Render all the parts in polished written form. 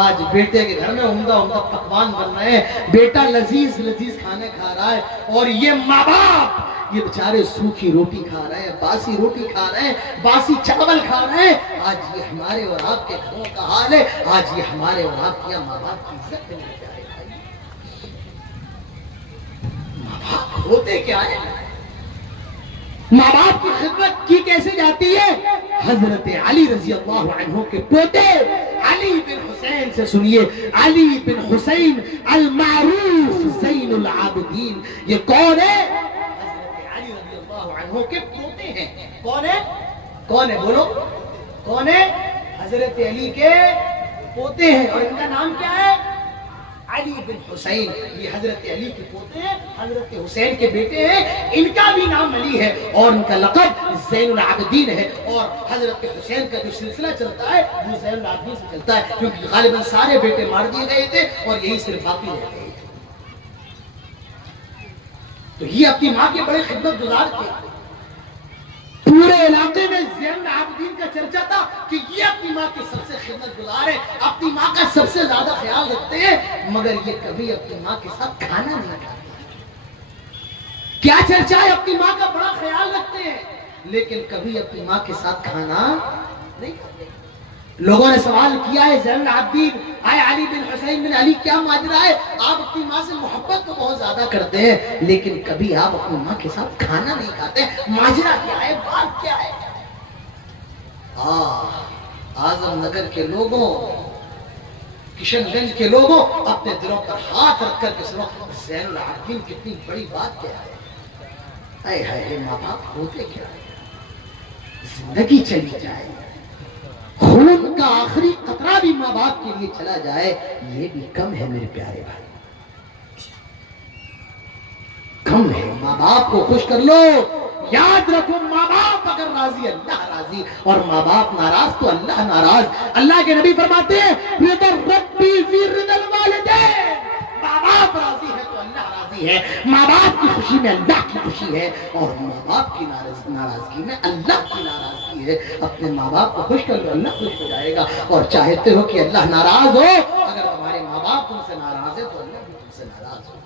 آج بیٹے کے گھر میں عمدہ پکوان بن رہے ہیں، بیٹا لذیذ لذیذ کھانے کھا رہا ہے، اور یہ ماں باپ یہ بیچارے سوکھی روٹی کھا رہے ہیں، باسی روٹی کھا رہے ہیں، باسی چاول کھا رہے ہیں۔ آج یہ ہمارے اور آپ کے گھروں کا حال ہے، آج یہ ہمارے اور آپ کی ماں باپ کی عزت ہے میرے پیارے بھائی۔ ماں باپ ہوتے کیا ہے؟ ماں باپ کی خدمت کی کیسے جاتی ہے؟ حضرت علی رضی اللہ عنہ کے پوتے علی بن حسین سے سنیے، علی بن حسین المعروف زین العابدین، یہ کون ہے؟ حضرت علی رضی اللہ عنہ کے پوتے ہیں۔ کون ہے؟ کون ہے؟ بولو کون ہے؟ حضرت علی کے پوتے ہیں، اور ان کا نام کیا ہے؟ علی بن حسین۔ یہ حضرت علی کے پوتے ہیں، حضرت حسین کے بیٹے ہیں، ان کا بھی نام علی ہے اور ان کا لقب زین العابدین ہے، اور حضرت حسین کا جو سلسلہ چلتا ہے وہ زین العابدین سے چلتا ہے، کیونکہ غالباً سارے بیٹے مار دیے گئے تھے اور یہی صرف باقی رہ گئے تھے۔ تو یہ اپنی ماں کے بڑے خدمت گزار تھے، پورے علاقے میں زین العابدین کا چرچا تھا کہ یہ اپنی ماں کے سب سے خدمت گزار ہے، اپنی ماں کا سب سے زیادہ خیال رکھتے ہیں، مگر یہ کبھی اپنی ماں کے ساتھ کھانا نہیں کھاتے۔ کیا چرچا ہے؟ اپنی ماں کا بڑا خیال رکھتے ہیں لیکن کبھی اپنی ماں کے ساتھ کھانا نہیں کھاتے۔ لوگوں نے سوال کیا ہے زین العابدین، آئے علی بن حسین بن علی کیا ماجرا ہے؟ آپ اپنی ماں سے محبت تو بہت زیادہ کرتے ہیں لیکن کبھی آپ اپنی ماں کے ساتھ کھانا نہیں کھاتے، ماجرا کیا ہے؟ بات کیا ہے؟ اعظم نگر کے لوگوں، کشن گنج کے لوگوں، اپنے دلوں پر ہاتھ رکھ کر کے سنو، زین العابدین کتنی بڑی بات کیا ہے۔ اے ہائے، ماں باپ ہوتے کیا ہے؟ زندگی چلی جائے، خون کا آخری قطرہ بھی ماں باپ کے لیے چلا جائے، یہ بھی کم ہے میرے پیارے بھائی، کم ہے۔ ماں باپ کو خوش کر لو، یاد رکھو ماں باپ اگر راضی اللہ راضی، اور ماں باپ ناراض تو اللہ ناراض۔ اللہ کے نبی فرماتے ہیں رضا ربی فی رضا الوالدین، ماں باپ راضی ہے تو اللہ راضی ہے، ماں باپ کی خوشی میں اللہ کی خوشی ہے، اور ماں باپ کی ناراضگی میں اللہ کی ناراضگی ہے۔ اپنے ماں باپ کو خوش کر لو، اللہ خوش ہو جائے گا، اور چاہتے ہو کہ اللہ ناراض ہو، اگر تمہارے ماں باپ تم سے ناراض ہے تو اللہ بھی تم سے ناراض ہوگا۔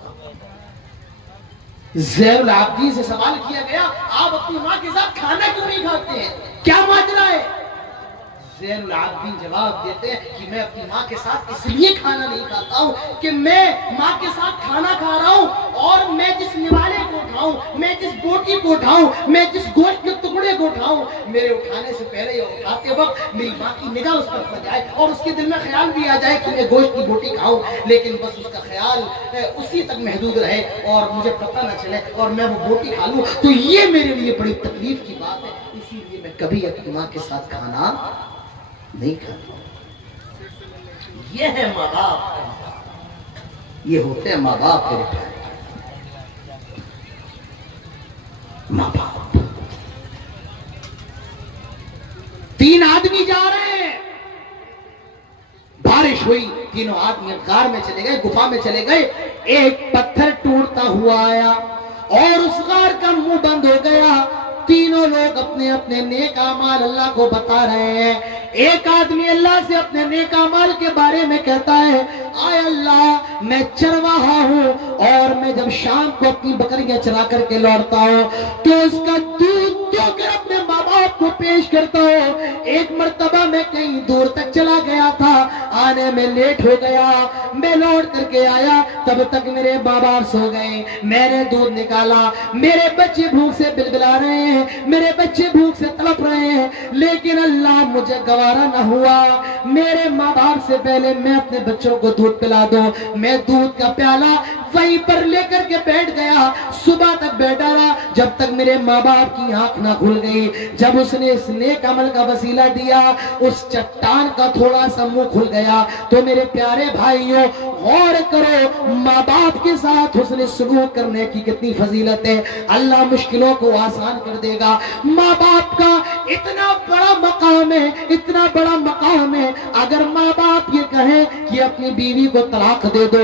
زین العابدین سے سوال کیا گیا آپ اپنی ماں کے ساتھ کھانا کیوں نہیں کھاتے ہیں، کیا ماجرا ہے؟ زین العابدین جواب دیتے ہیں کہ میں اپنی ماں کے ساتھ اس لیے کھانا نہیں کھاتا ہوں کہ میں ماں کے ساتھ کھانا کھا رہا ہوں، اور میں جس نوالے کو اٹھاؤں، میں جس بوٹی کو اٹھاؤں، میں جس گوشت کے ٹکڑے کو اٹھاؤں، میرے اٹھانے سے پہلے یا اٹھاتے وقت میری ماں کی نگاہ اس پر پڑ جائے، اور اس کے دل میں خیال بھی آ جائے کہ میں گوشت کی بوٹی کھاؤں، لیکن بس اس کا خیال اسی تک محدود رہے اور مجھے پتہ نہ چلے اور میں وہ بوٹی کھا لوں، تو یہ میرے لیے بڑی تکلیف کی بات ہے۔ اسی لیے میں کبھی اپنی ماں کے ساتھ کھانا نہیں کھاتا۔ یہ ہے ماں باپ، یہ ہوتے ہیں ماں باپ میرے پیارے، ماں باپ۔ تین آدمی جا رہے ہیں، بارش ہوئی، تینوں آدمی غار میں چلے گئے، گفا میں چلے گئے، ایک پتھر ٹوٹتا ہوا آیا اور اس غار کا منہ بند ہو گیا۔ تینوں لوگ اپنے اپنے نیک اعمال اللہ کو بتا رہے ہیں۔ ایک آدمی اللہ سے اپنے نیک اعمال کے بارے میں کہتا ہے آئے اللہ میں چرواہا ہوں اور میں جب شام کو اپنی بکریاں چرا کر کے لوٹتا ہوں تو اس کا دودھ دو کر اپنے ماں باپ کو پیش کرتا ہوں۔ ایک مرتبہ میں کہیں دور تک چلا گیا تھا، آنے میں لیٹ ہو گیا، میں لوٹ کر کے آیا تب تک میرے ماں باپ سو گئے، میں نے دودھ نکالا، میرے بچے بھوک سے بلبلا رہے ہیں، میرے بچے بھوک سے تڑپ رہے ہیں، لیکن اللہ مجھے گوارا نہ ہوا میرے ماں باپ سے پہلے میں اپنے بچوں کو دودھ پلا دوں۔ میں دودھ کا پیالہ وہیں پر لے کر کے بیٹھ گیا، صبح تک بیٹھا رہا جب تک میرے ماں باپ کی آنکھ نہ کھل گئی۔ جب اس نے اس نیک عمل کا وسیلہ دیا، اس چٹان کا تھوڑا سا منہ کھل گیا۔ تو میرے پیارے بھائیوں غور کرو، ماں باپ کے ساتھ حسن سلوک کرنے کی کتنی فضیلت ہے، اللہ مشکلوں کو آسان کر دے گا۔ ماں باپ کا اتنا بڑا مقام ہے، اتنا بڑا مقام ہے، اگر ماں باپ یہ کہیں کہ اپنی بیوی کو طلاق دے دو،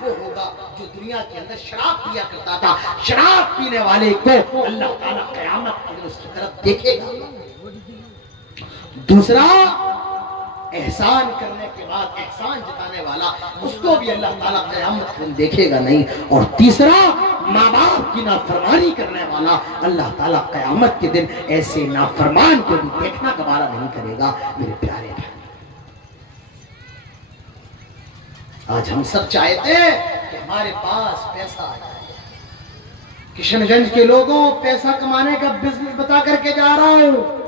وہ ہوگا جو دنیا کے اندر شراب پیا کرتا تھا. شراب پینے والے کو اللہ تعالیٰ قیامت کے دن اس کی طرف دیکھے گا. دوسرا، احسان کرنے کے بعد احسان جتانے والا، اس کو بھی اللہ تعالیٰ قیامت کے دن دیکھے گا نہیں. اور تیسرا، ماں باپ کی نافرمانی کرنے والا، اللہ تعالیٰ قیامت کے دن ایسے نافرمان کو بھی دیکھنا گوارا نہیں کرے گا. میرے پیارے بھائی، آج ہم سب چاہتے ہیں کہ ہمارے پاس پیسہ آ جائے. کشن گنج کے لوگوں، پیسہ کمانے کا بزنس بتا کر کے جا رہا ہوں.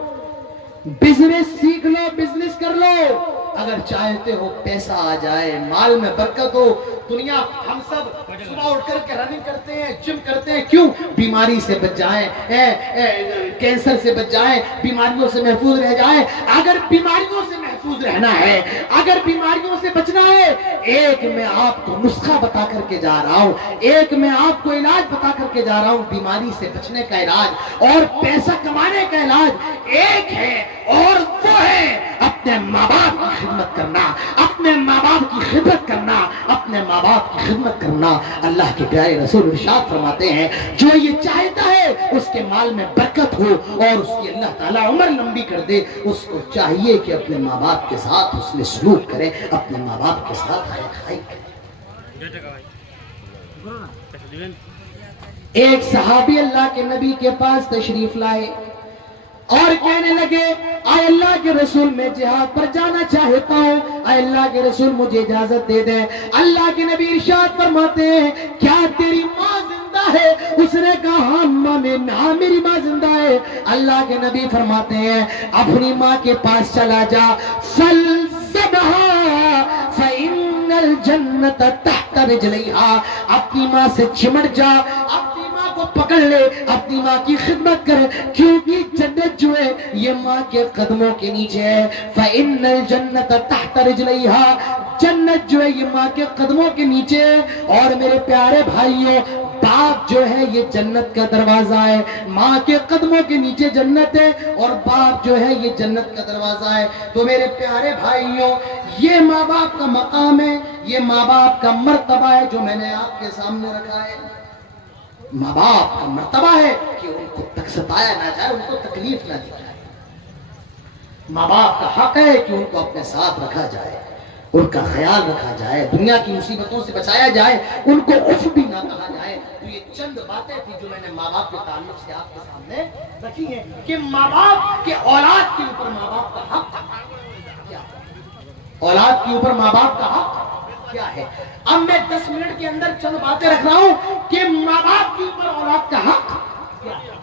بزنس سیکھ لو، بزنس کر لو. اگر چاہتے ہو پیسہ آ جائے، مال میں برکت ہو. دنیا، ہم سب صبح اٹھ کر کے رننگ کرتے ہیں، جم کرتے ہیں. کیوں؟ بیماری سے بچ جائیں، کینسر سے بچ جائیں، بیماریوں سے محفوظ رہ جائیں. اگر بیماریوں سے محفوظ رہنا ہے، اگر بیماریوں سے بچنا ہے، ایک میں آپ کو نسخہ بتا کر کے جا رہا ہوں، ایک میں آپ کو علاج بتا کر کے جا رہا ہوں. بیماری سے بچنے کا علاج اور پیسہ کمانے کا علاج ایک ہے، اور وہ ہے اپنے ماں باپ کی خدمت کرنا، اپنے ماں باپ کی خدمت کرنا، اپنے ماں باپ کی خدمت کرنا. اللہ کے پیارے رسول ارشاد فرماتے ہیں، جو یہ چاہتا ہے اس کے مال میں برکت ہو اور اس کی اللہ تعالیٰ عمر لمبی کر دے، اس کو چاہیے کہ اپنے ماں باپ کے ساتھ حسن سلوک کرے، اپنے ماں باپ کے ساتھ خیر خائی کرے. ایک صحابی اللہ کے نبی کے پاس تشریف لائے اور کہنے لگے، اے اللہ کے رسول، میں جہاد پر جانا چاہتا ہوں، اے اللہ کے رسول مجھے اجازت دے دیں. اللہ کے نبی ارشاد فرماتے ہیں، کیا تیری ماں زندہ ہے؟ اس نے کہا، ہاں میری ماں زندہ ہے. اللہ کے نبی فرماتے ہیں، اپنی ماں کے پاس چلا جا، فَلْزَمْهَا فَإِنَّ الْجَنَّةَ تَحْتَ رِجْلَيْهَا. اپنی ماں سے چمٹ جا، اپنی ماں کو پکڑ لے، اپنی ماں کی خدمت کر، کیونکہ جنت جو ہے یہ ماں کے قدموں کے نیچے ہے. فَإِنَّ الْجَنَّةَ تَحْتَ رِجْلَيْهَا. جنت جو ہے یہ ماں کے قدموں کے نیچے ہے. اور میرے پیارے بھائیوں، باپ جو ہے یہ جنت کا دروازہ ہے. ماں کے قدموں کے نیچے جنت ہے اور باپ جو ہے یہ جنت کا دروازہ ہے. تو میرے پیارے بھائیوں، یہ ماں باپ کا مقام ہے، یہ ماں باپ کا مرتبہ ہے جو میں نے آپ کے سامنے رکھا ہے. ماں باپ کا مرتبہ ہے کہ ان کو ستایا نہ جائے، ان کو تکلیف نہ دی جائے. ماں باپ کا حق ہے کہ ان کو اپنے ساتھ رکھا جائے، ان کا خیال رکھا جائے، دنیا کی مصیبتوں سے بچایا جائے، ان کو اف بھی نہ کہا جائے. تو یہ چند باتیں تھی جو میں نے ماں باپ کے تعلق سے آپ کے سامنے رکھی ہیں کہ ماں باپ کے اولاد کے اوپر ماں باپ کا حق کیا ہے، اولاد کے اوپر ماں باپ کا حق کیا ہے. اب میں 10 منٹ کے اندر چند باتیں رکھ رہا ہوں کہ ماں باپ کے اوپر اولاد کا حق کیا ہے.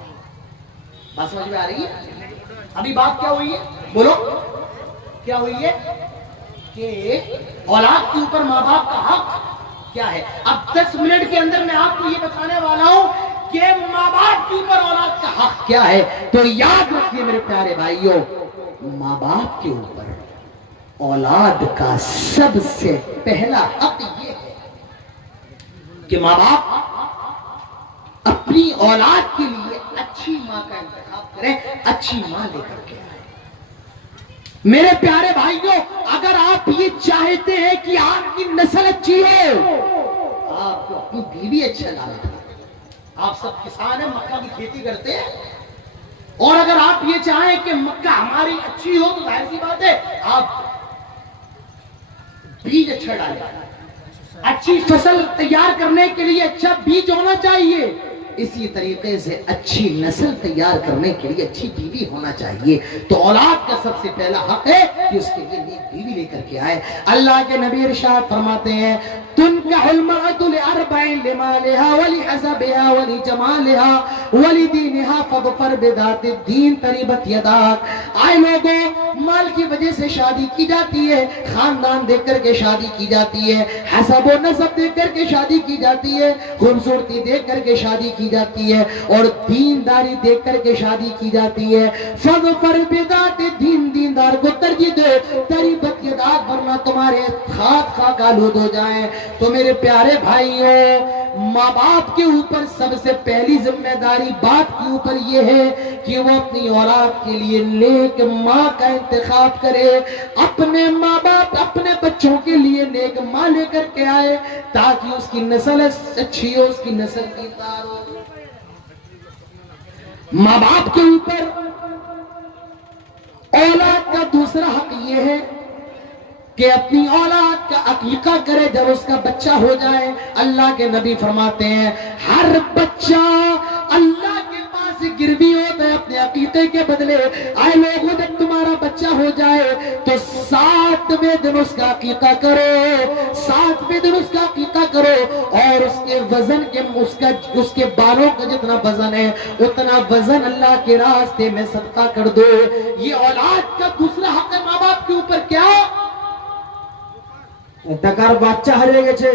بات سمجھ میں آ رہی ہے؟ ابھی بات کیا ہوئی ہے؟ بولو کیا ہوئی ہے کہ اولاد کے اوپر ماں باپ کا حق کیا ہے. اب 10 منٹ کے اندر میں آپ کو یہ بتانے والا ہوں کہ ماں باپ کے اوپر اولاد کا حق کیا ہے. تو یاد رکھیے میرے پیارے بھائیوں، ماں باپ کے اوپر اولاد کا سب سے پہلا حق یہ ہے کہ ماں باپ اپنی اولاد کے لیے اچھی ماں کا انتخاب کریں، اچھی ماں لے کر کے آئیں. میرے پیارے بھائیوں، اگر آپ یہ چاہتے ہیں کہ آپ کی نسل اچھی ہو، آپ کو اپنی بیوی اچھا لانا. آپ سب کسان ہیں، مکہ کی کھیتی کرتے ہیں، اور اگر آپ یہ چاہیں کہ مکہ ہماری اچھی ہو تو ظاہر سی بات ہے آپ بیج اچھا ڈالیں. اچھی فصل تیار کرنے کے لیے اچھا بیج ہونا چاہیے. اسی طریقے سے اچھی نسل تیار کرنے کے لیے اچھی بیوی ہونا چاہیے. تو اولاد کا سب سے پہلا حق ہے کہ اس کے لیے نیک بیوی لے کر کے آئے. اللہ کے نبی ارشاد فرماتے ہیں، تنکح المرأة لأربع لمالها ولحسبها ولجمالها ولدينها فاظفر بذات الدين تربت يداك. آئے لوگوں، مال کی وجہ سے شادی کی جاتی ہے، خاندان دیکھ کر کے شادی کی جاتی ہے، حسب و نسب دیکھ کر کے شادی کی جاتی ہے، خوبصورتی دیکھ کر کے شادی کی جاتی ہے، اور دینداری دیکھ کر کے شادی کی جاتی ہے. فاظفر بذات الدين، دیندار کو ترجیح دے، تربت یداک، ورنہ تمہارے ہاتھ خاک آلود ہو جائیں. تو میرے پیارے بھائیوں، ماں باپ کے اوپر سب سے پہلی ذمہ داری باپ کے اوپر یہ ہے کہ وہ اپنی اولاد کے لیے نیک ماں کا انتخاب کرے. اپنے ماں باپ اپنے بچوں کے لیے نیک ماں دعا لے کر کے آئے تاکہ اس کی نسل اچھی ہو، اس کی نسل دیندار ہو۔ ماں باپ کے اوپر اولاد کا دوسرا حق یہ ہے کہ اپنی اولاد کا عقیقہ کرے جب اس کا بچہ ہو جائے۔ اللہ کے نبی فرماتے ہیں ہر بچہ اللہ کے پاس گروی ہوتا ہے اپنے عقیقے کے بدلے۔ اے لوگوں، جب تمہارا بچہ ہو جائے تو 7ویں دن اس کا عقیقہ کرو، 7ویں دن اس کا عقیقہ کرو، اور اس کے وزن کے اس کے بالوں کا جتنا وزن ہے اتنا وزن اللہ کے راستے میں صدقہ کر دو۔ یہ اولاد کا دوسرا حق ہے ماں باپ کے اوپر۔ کیا টাকার বাচ্চা হারিয়ে গেছে,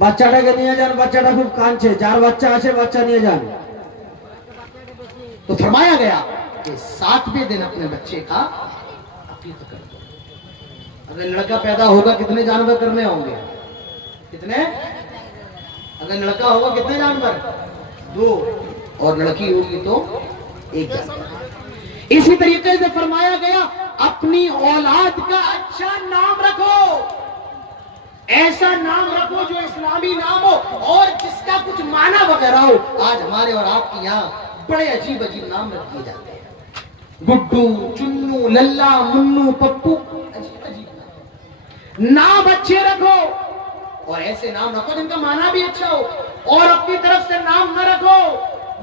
বাচ্চাটাকে নিয়ে যান, বাচ্চাটা খুব কাঁদছে, যার বাচ্চা আছে বাচ্চা নিয়ে যান। تو فرمایا گیا کہ 7ویں دن اپنے بچے کا عقیقہ کر دو۔ اگر لڑکا پیدا ہوگا کتنے جانور کرنے ہوں گے؟ کتنے؟ اگر لڑکا ہوگا کتنے جانور؟ 2، اور لڑکی ہوگی تو 1 جانور۔ اسی طریقے سے فرمایا گیا اپنی اولاد کا اچھا نام رکھو، ایسا نام رکھو جو اسلامی نام ہو اور جس کا کچھ معنی وغیرہ ہو۔ آج ہمارے اور آپ کے یہاں بڑے عجیب عجیب نام رکھ دیے جاتے ہیں، گڈو، چنو، للا، منو، پپو، عجیب عجیب نام اچھے رکھو، اور ایسے نام رکھو جن کا معنی بھی اچھا ہو، اور اپنی طرف سے نام نہ رکھو۔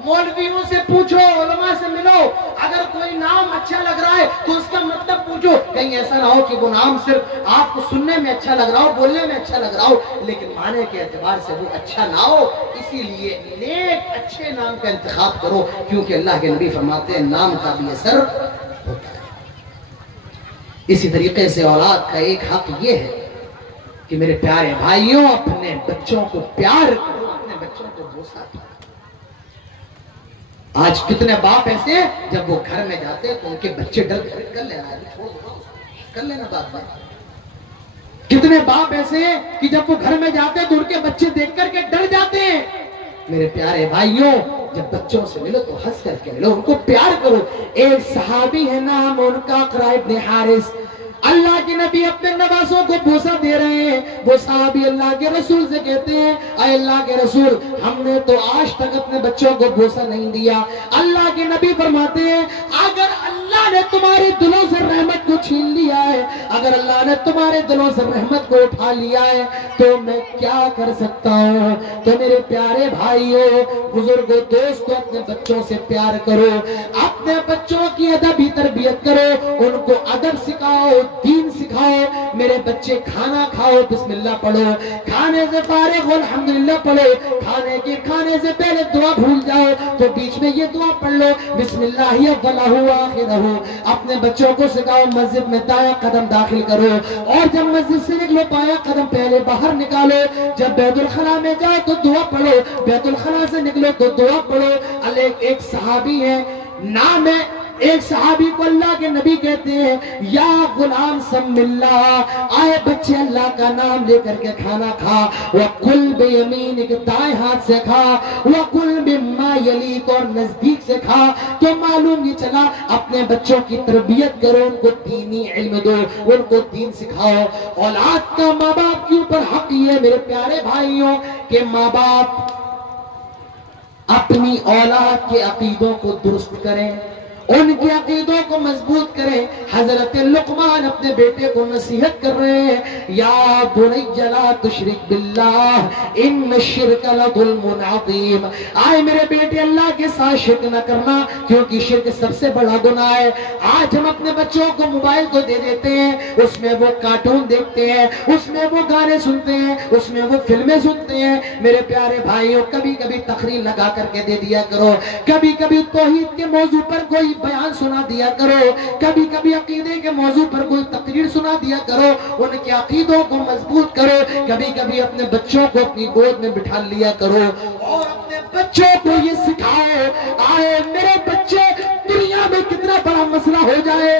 مولویوں سے پوچھو، علماء سے ملو، اگر کوئی نام اچھا لگ رہا ہے تو اس کا مطلب پوچھو، کہیں ایسا نہ ہو کہ وہ نام صرف آپ کو سننے میں اچھا لگ رہا ہو، بولنے میں اچھا لگ رہا ہو، لیکن معنی کے اعتبار سے وہ اچھا نہ ہو۔ اسی لیے نیک اچھے نام کا انتخاب کرو، کیونکہ اللہ کے نبی فرماتے ہیں نام کا بھی اثر ہوتا ہے۔ اسی طریقے سے اولاد کا ایک حق یہ ہے کہ میرے پیارے بھائیوں، اپنے بچوں کو پیار کرو، اپنے بچوں کو بوسا دو۔ آج کتنے باپ ایسے ہیں جب وہ گھر میں جاتے ہیں تو ان کے بچے ڈر کر لینا ہے، چھوڑ دو کر لینا بات بات۔ کتنے باپ ایسے ہیں کہ جب وہ گھر میں جاتے ہیں تو ان کے بچے دیکھ کر کے ڈر جاتے ہیں۔ میرے پیارے بھائیوں، جب بچوں سے ملو تو ہنس کر کے ملو، ان کو پیار کرو۔ ایک صحابی ہے نام ان کا اقرا ابن حارث، اللہ کے نبی اپنے نوازوں کو بوسہ دے رہے ہیں۔ وہ صحابی اللہ کے رسول سے کہتے ہیں اے اللہ کے رسول، ہم نے تو آج تک اپنے بچوں کو بوسہ نہیں دیا۔ اللہ کے نبی فرماتے ہیں اگر اللہ نے تمہارے دلوں سے رحمت کو چھین لیا ہے، اگر اللہ نے تمہارے دلوں سے رحمت کو اٹھا لیا ہے تو میں کیا کر سکتا ہوں۔ تو میرے پیارے بھائیوں، بزرگوں، دوستوں، اپنے بچوں سے پیار کرو، اپنے بچوں کی ادبی تربیت کرو، ان کو ادب سکھاؤ، دین سکھاؤ۔ میرے بچے کھانا کھاؤ بسم اللہ پڑھو، کھانے سے فارغ ہو الحمدللہ پڑھو، کھانے سے پہلے دعا بھول جاؤ تو بیچ میں یہ دعا پڑھ لو بسم اللہ اولہ وآخرہ۔ اپنے بچوں کو سکھاؤ مسجد میں دایاں قدم داخل کرو، اور جب مسجد سے نکلو بایاں قدم پہلے باہر نکالو، جب بیت الخلاء میں جاؤ تو دعا پڑھو، بیت الخلاء سے نکلو تو دعا پڑھو۔ ایک صحابی ہے، نام ہے، ایک صحابی کو اللہ کے نبی کہتے ہیں یا غلام سم اللہ، آئے بچے اللہ کا نام لے کر کے کھانا کھا، وَقُلْ بِيَمِينِكَ دائیں ہاتھ سے کھا، وَقُلْ بِمَّا يَلِيكَ اور نزدیک سے کھا۔ تو معلوم یہ چلا اپنے بچوں کی تربیت کرو، ان کو دینی علم دو، ان کو دین سکھاؤ۔ اولاد کا ماں باپ کے اوپر حق یہ ہے میرے پیارے بھائیوں کہ ماں باپ اپنی اولاد کے عقیدوں کو درست کریں، ان کے عقیدوں کو مضبوط کریں۔ حضرت لقمان اپنے بیٹے کو نصیحت کر رہے ہیں یا بنی لا تشرک باللہ ان الشرک لظلم عظیم، آئے میرے بیٹے اللہ کے ساتھ شرک نہ کرنا کیونکہ شرک سب سے بڑا گناہ ہے۔ آج ہم اپنے بچوں کو موبائل تو دے دیتے ہیں، اس میں وہ کارٹون دیکھتے ہیں، اس میں وہ گانے سنتے ہیں، اس میں وہ فلمیں سنتے ہیں۔ میرے پیارے بھائیوں، کبھی کبھی تقریر لگا کر کے دے دیا کرو، کبھی کبھی توحید کے موضوع پر کوئی بیان سنا دیا کرو، کبھی کبھی عقیدے کے موضوع پر کوئی تقریر سنا دیا کرو، ان کے عقیدوں کو مضبوط کرو۔ کبھی کبھی اپنے بچوں کو اپنی گود میں بٹھا لیا کرو اور اپنے بچوں کو یہ سکھاؤ، آئے میرے بچے دنیا میں کتنا بڑا مسئلہ ہو جائے،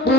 qu